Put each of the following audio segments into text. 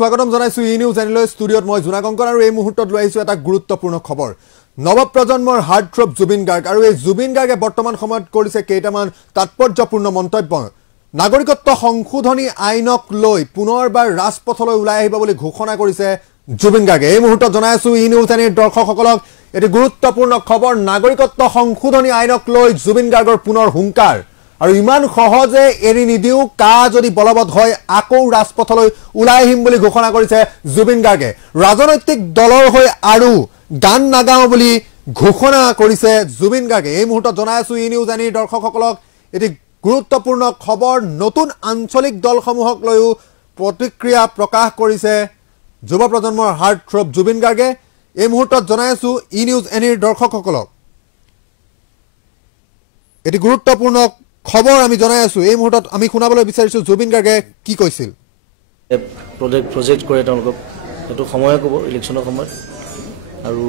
স্বাগতম জানাইছো ই নিউজ চেনেলৰ ষ্টুডিঅত মই জুনা কংকন আৰু এই মুহূৰ্তত লৈ আহিছো এটা গুৰুত্বপূৰ্ণ খবৰ নৱপ্ৰজন্মৰ হাৰ্টথ্ৰব জুবিন গাৰ্গ আৰু এই জুবিন গাৰ্গে বৰ্তমান সময়ত কৰিছে কেইটামান তাৎপৰ্যপূৰ্ণ মন্তব্য নাগৰিকত্ব সংশোধনী আইনক লৈ পুনৰবাৰ ৰাজপথলৈ ওলাই আহিব বুলি ঘোষণা কৰিছে জুবিন গাৰ্গে এই মুহূৰ্তত জনাইছো ই নিউজ চেনেলৰ দৰ্শকসকলক এটি গুৰুত্বপূৰ্ণ খবৰ নাগৰিকত্ব সংশোধনী আইনক লৈ জুবিন গাৰ্গৰ পুনৰ হুংকাৰ আৰু ইমান সহজে এৰি নিদিও কা যদি বলবৎ হয় আকৌ ৰাজপথলৈ ওলাই আহিম বুলি ঘোষণা কৰিছে জুবিন গাৰ্গে ৰাজনৈতিক দলৰ হৈ আৰু গান নাগাও বুলি ঘোষণা কৰিছে জুবিন গাৰ্গে এই মুহূৰ্তত জনাইছো ই নিউজ আনি দৰ্শকসকলক এটি গুৰুত্বপূৰ্ণ খবৰ নতুন আঞ্চলিক দলসমূহক লৈও প্ৰতিক্ৰিয়া প্ৰকাশ কৰিছে যুৱ প্ৰজন্মৰ হাৰ্টথ্ৰব জুবিন গাৰ্গে এই মুহূৰ্তত জনাইছো ই নিউজ এনিৰ দৰ্শকসকলক এটি গুৰুত্বপূৰ্ণ খবৰ আমি জনাই আছো এই মুহূৰ্তত আমি শুনাবলৈ বিচাৰিছো জুবিন গাৰ্গে কি কৈছিল প্ৰজেক্ট কৰে তেওঁলোকক এটো সময় ক'ব ইলেকশ্যনৰ সময়ত আৰু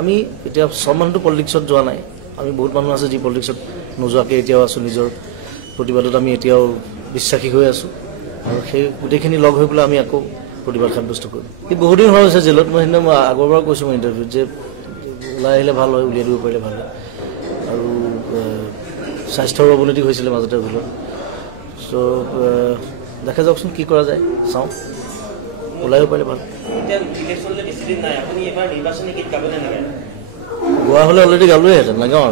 আমি এতিয়া সব মানুহটো পলিটিক্সত যোৱা নাই আমি বহুত মানুহ আছে যি পলিটিক্সত নোযোৱাকৈ এতিয়াও আছো নিজৰ প্ৰতিবাদত আমি এতিয়াও বিশ্বাসী হৈ আছো আৰু সেই গোটেইখিনি লগ হৈ পেলাই আমি আকৌ প্ৰতিবাদ সাব্যস্ত কৰিম এই বহুত দিন হৈছে জেলত মই সেইদিনা আগৰবাৰ কৈছোঁ মই ইণ্টাৰভিউত যে ওলাই আহিলে ভাল হয় উলিয়াই দিব পাৰিলে ভাল হয় আৰু স্বাস্থ্যৰ অৱনতি হৈছিলে মাজতে ভিতৰত চ' দেখা যাওকচোন কি কৰা যায় চাওঁ ওলাইও পাৰিলে ভাল গোৱা হ'লে অলৰেডি গালোৱেহেঁতেন নাগাওঁ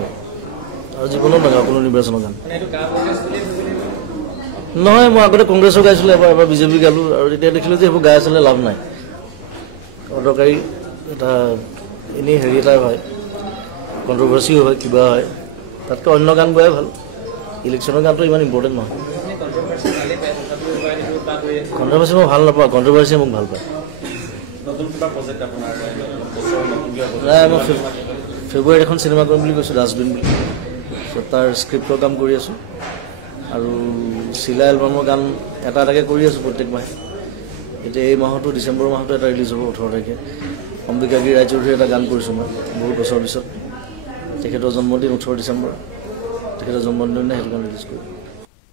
আৰু জীৱনত নাগাওঁ কোনো নিৰ্বাচনৰ গান নহয় মই আগতে কংগ্ৰেছৰ গাইছিলোঁ এবাৰ বিজেপি গালোঁ আৰু তেতিয়া দেখিলোঁ যে সেইবোৰ গাই আছিলে লাভ নাই অদৰকাৰী এটা এনেই হেৰি এটা হয় কণ্ট্ৰভাৰ্চিও হয় কিবা হয় তাতকৈ অন্য গান গোৱাই ভাল ইলেকশ্যনৰ গানটো ইমান ইম্পৰ্টেণ্ট নহয় কণ্ট্ৰভাৰ্চি মই ভাল নাপাওঁ কণ্ট্ৰভাৰ্চিয়ে মোক ভাল পায় নাই মই ফেব্ৰুৱাৰীত এখন চিনেমা কৰিম বুলি কৈছোঁ ডাষ্টবিন বুলি তাৰ স্ক্ৰিপ্টৰ কাম কৰি আছোঁ আৰু চিলা এলবামৰ গান এটা এটাকৈ কৰি আছোঁ প্ৰত্যেক মাহে এতিয়া এই মাহতো ডিচেম্বৰ মাহতো এটা ৰিলিজ হ'ব 18 তাৰিখে অম্বিকাগিৰি ৰায়চৌধুৰীৰ এটা গান কৰিছোঁ মই বহুত বছৰৰ পিছত তেখেতৰ জন্মদিন 18 ডিচেম্বৰ তেখেতৰ জন্মদিনে সেইটো গান ৰিলিজ কৰিম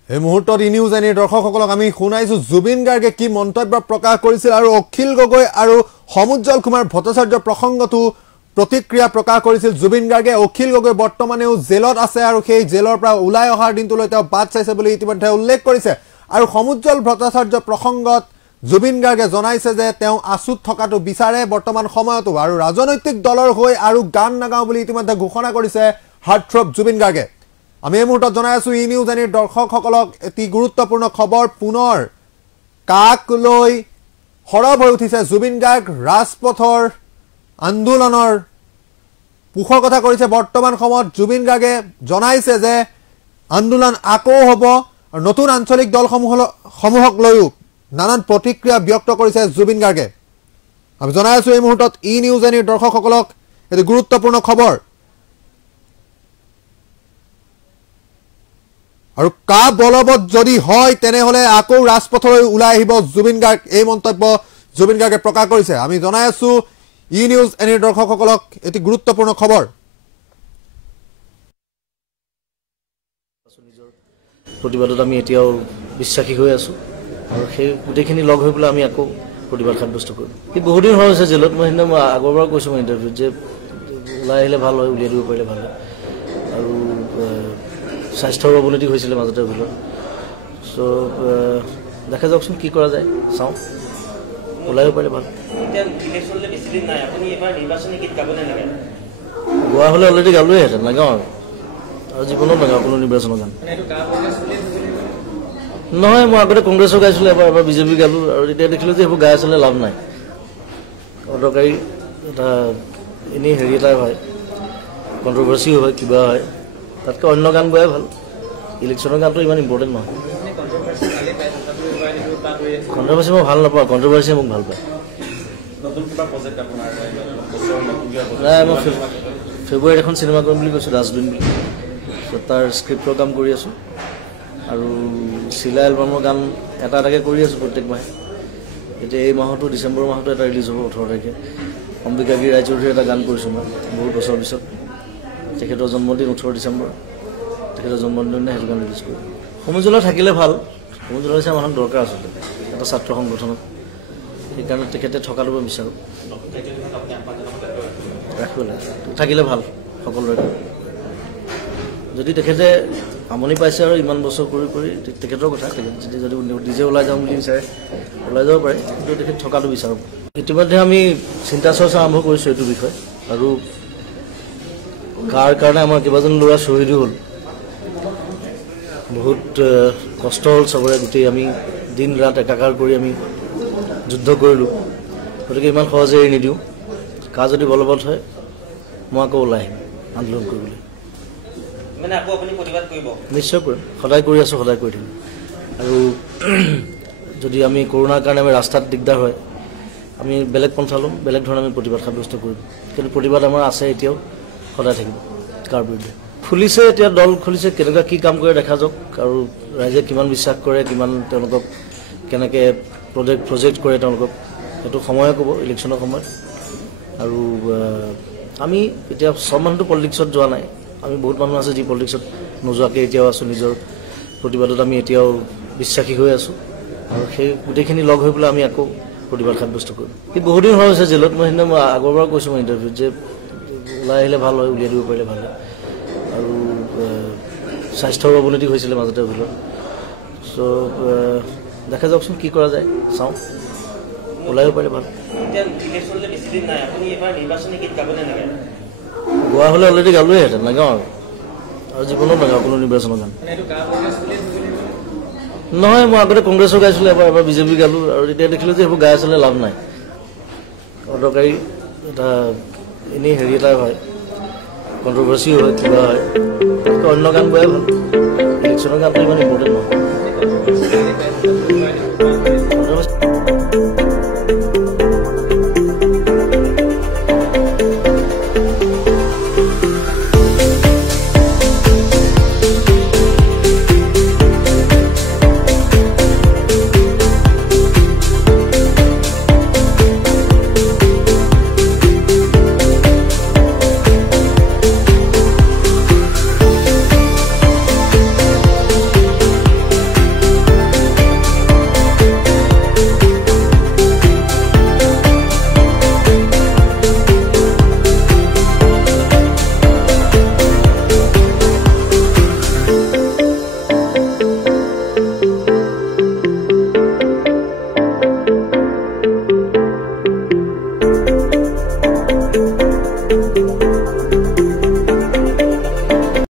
এই মুহূৰ্তত ই নিউজ এনিৰ দৰ্শকসকলক আমি শুনাইছো জুবিন গাৰ্গে কি মন্তব্য প্ৰকাশ কৰিছিল আৰু অখিল গগৈ আৰু সমুজ্জ্বল কুমাৰ ভট্টাচাৰ্যৰ প্ৰসংগটো প্ৰতিক্ৰিয়া প্ৰকাশ কৰিছিল জুবিন গাৰ্গে অখিল গগৈ বৰ্তমানেও জেলত আছে আৰু সেই জেলৰ পৰা ওলাই অহাৰ দিনটোলৈ তেওঁ বাট চাইছে বুলি ইতিমধ্যে উল্লেখ কৰিছে আৰু সমুজ্জ্বল ভট্টাচাৰ্য প্ৰসংগত জুবিন গাৰ্গে জনাইছে যে তেওঁ আছুত থকাটো বিচাৰে বৰ্তমান সময়তো আৰু ৰাজনৈতিক দলৰ হৈ আৰু গান নাগাওঁ বুলি ইতিমধ্যে ঘোষণা কৰিছে হাৰ্টথ্ৰব জুবিন গাৰ্গে আমি এই মুহূৰ্তত জনাই আছো ই নিউজ এনিৰ দৰ্শকসকলক এটি গুৰুত্বপূৰ্ণ খবৰ পুনৰ কাক লৈ সৰব হৈ উঠিছে জুবিন গাৰ্গ ৰাজপথৰ আন্দোলনৰ পুখৰ কথা কৰিছে বৰ্তমান সময়ত জুবিন গাৰ্গে জনাইছে যে আন্দোলন আকৌ হ'ব আৰু নতুন আঞ্চলিক দলসমূহক লৈও নানান প্ৰতিক্ৰিয়া ব্যক্ত কৰিছে জুবিন গাৰ্গে আমি জনাই আছো এই মুহূৰ্তত ই নিউজ এনিৰ দৰ্শকসকলক এটি গুৰুত্বপূৰ্ণ খবৰ আৰু কা বলবৎ যদি হয় তেনেহলে আকৌ ৰাজপথলৈ ওলাই আহিব জুবিন গাৰ্গ এই মন্তব্য জুবিন গাৰ্গে প্ৰকাশ কৰিছে আমি জনাই আছো ই নিউজ এনিৰ দৰ্শকসকলক এটি গুৰুত্বপূৰ্ণ খবৰ প্ৰতিবাদত আমি এতিয়াও বিশ্বাসী হৈ আছো আৰু সেই গোটেইখিনি লগ হৈ পেলাই আমি আকৌ প্ৰতিবাদ সাব্যস্ত কৰিম এই বহুত দিন হৈছে জেলত মই সেইদিনা আগৰবাৰ কৈছোঁ মই ইণ্টাৰভিউত যে ওলাই আহিলে ভাল হয় উলিয়াই দিব পাৰিলে ভাল হয় আৰু স্বাস্থ্যৰ অৱনতি হৈছিলে মাজতে ভিতৰত চ' দেখা যাওকচোন কি কৰা যায় চাওঁ ওলাইও পাৰিলে ভাল গোৱা হ'লে অলৰেডি গালোৱেহেঁতেন নাগাওঁ আৰু জীৱনত নাগাওঁ কোনো নিৰ্বাচনৰ গান নহয় মই আগতে কংগ্ৰেছৰ গাইছিলোঁ এবাৰ বিজেপি গালোঁ আৰু তেতিয়া দেখিলোঁ যে সেইবোৰ গাই আছিলে লাভ নাই অদৰকাৰী এটা এনেই হেৰি এটা হয় কণ্ট্ৰভাৰ্চিও হয় কিবা হয় তাতকৈ অন্য গান গোৱাই ভাল ইলেকশ্যনৰ গানটো ইমান ইম্পৰ্টেণ্ট নহয় কণ্ট্ৰভাৰ্চি মই ভাল নাপাওঁ কণ্ট্ৰভাৰ্চিয়ে মোক ভাল পায় নাই মই ফেব্ৰুৱাৰীত এখন চিনেমা কৰিম বুলি কৈছোঁ ডাষ্টবিন বুলি তাৰ স্ক্ৰিপ্টৰ কাম কৰি আছোঁ আৰু চিলা এলবামৰ গান এটা এটাকৈ কৰি আছোঁ প্ৰত্যেক মাহে এতিয়া এই মাহতো ডিচেম্বৰ মাহতো এটা ৰিলিজ হ'ব 18 তাৰিখে অম্বিকাগিৰি ৰায়চৌধুৰীৰ এটা গান কৰিছোঁ মই বহুত বছৰৰ পিছত তেখেতৰ জন্মদিন 18 ডিচেম্বৰ তেখেতৰ জন্মদিনে সেইটো গান ৰিলিজ কৰিম সমুজ্জ্বল থাকিলে ভাল সমুজ্জ্বল হৈছে আমাৰ দৰকাৰ আচলতে এটা ছাত্ৰ সংগঠনত সেইকাৰণে তেখেতে থকা ল'ব বিচাৰোঁ ৰাখিব লাগে থাকিলে ভাল সকলোৰে যদি তেখেতে আমনি পাইছে আৰু ইমান বছৰ কৰি কৰি তেখেতৰ কথা যদি নিজে ওলাই যাওঁ বুলি বিচাৰে ওলাই যাব পাৰে কিন্তু তেখেত থকাটো বিচাৰোঁ ইতিমধ্যে আমি চিন্তা চৰ্চা আৰম্ভ কৰিছোঁ এইটো বিষয়ে আৰু কাৰ কাৰণে আমাৰ কেইবাজন ল'ৰা শ্বহীদ হ'ল বহুত কষ্ট হ'ল চবৰে গোটেই আমি দিন ৰাত একাকাৰ কৰি আমি যুদ্ধ কৰিলোঁ গতিকে ইমান সহজে এৰি নিদিওঁ কাৰ যদি বলবৎ হয় মই আকৌ ওলাই আহিম আন্দোলন কৰিবলৈ নিশ্চয় কৰিম সদায় কৰি আছোঁ সদায় কৰি থাকিম আৰু যদি আমি কৰোণাৰ কাৰণে আমি ৰাস্তাত দিগদাৰ হয় আমি বেলেগ পন্থা ল'ম বেলেগ ধৰণে আমি প্ৰতিবাদ সাব্যস্ত কৰিম কিন্তু প্ৰতিবাদ আমাৰ আছে এতিয়াও সদায় থাকিব কাৰ বিৰুদ্ধে খুলিছে এতিয়া দল খুলিছে কেনেকুৱা কি কাম কৰে দেখা যাওক আৰু ৰাইজে কিমান বিশ্বাস কৰে কিমান তেওঁলোকক কেনেকৈ প্ৰজেক্ট কৰে তেওঁলোকক সেইটো সময়ে ক'ব ইলেকশ্যনৰ সময়ত আৰু আমি এতিয়া চব মানুহটো পলিটিক্সত যোৱা নাই আমি বহুত মানুহ আছে যি পলিটিক্সত নোযোৱাকৈ এতিয়াও আছোঁ নিজৰ প্ৰতিবাদত আমি এতিয়াও বিশ্বাসী হৈ আছোঁ আৰু সেই গোটেইখিনি লগ হৈ পেলাই আমি আকৌ প্ৰতিবাদ সাব্যস্ত কৰিম সি বহুদিন হৈ আছে জেলত মই সেইদিনা মই আগৰ পৰা কৈছোঁ মই ইণ্টাৰভিউত যে ওলাই আহিলে ভাল হয় উলিয়াই দিব পাৰিলে ভাল হয় আৰু স্বাস্থ্যৰ অৱনতি হৈছিলে মাজতে ভিতৰত চ' দেখা যাওকচোন কি কৰা যায় চাওঁ ওলাইব পাৰিলে ভাল গোৱা হ'লে অলৰেডি গালোৱেহেঁতেন নাগাওঁ আৰু জীৱনত নাগাওঁ কোনো নিৰ্বাচনৰ গান নহয় মই আগতে কংগ্ৰেছৰ গাইছিলোঁ এবাৰ বিজেপি গালোঁ আৰু তেতিয়া দেখিলোঁ যে সেইবোৰ গাই আচলতে লাভ নাই অদৰকাৰী এটা এনেই হেৰি এটা হয় কণ্ট্ৰভাৰ্চিও হয় কিবা হয় অন্য গান গোৱাই ভাল ইলেকশ্যনৰ গানটো ইমান ইম্পৰ্টেণ্ট নহয়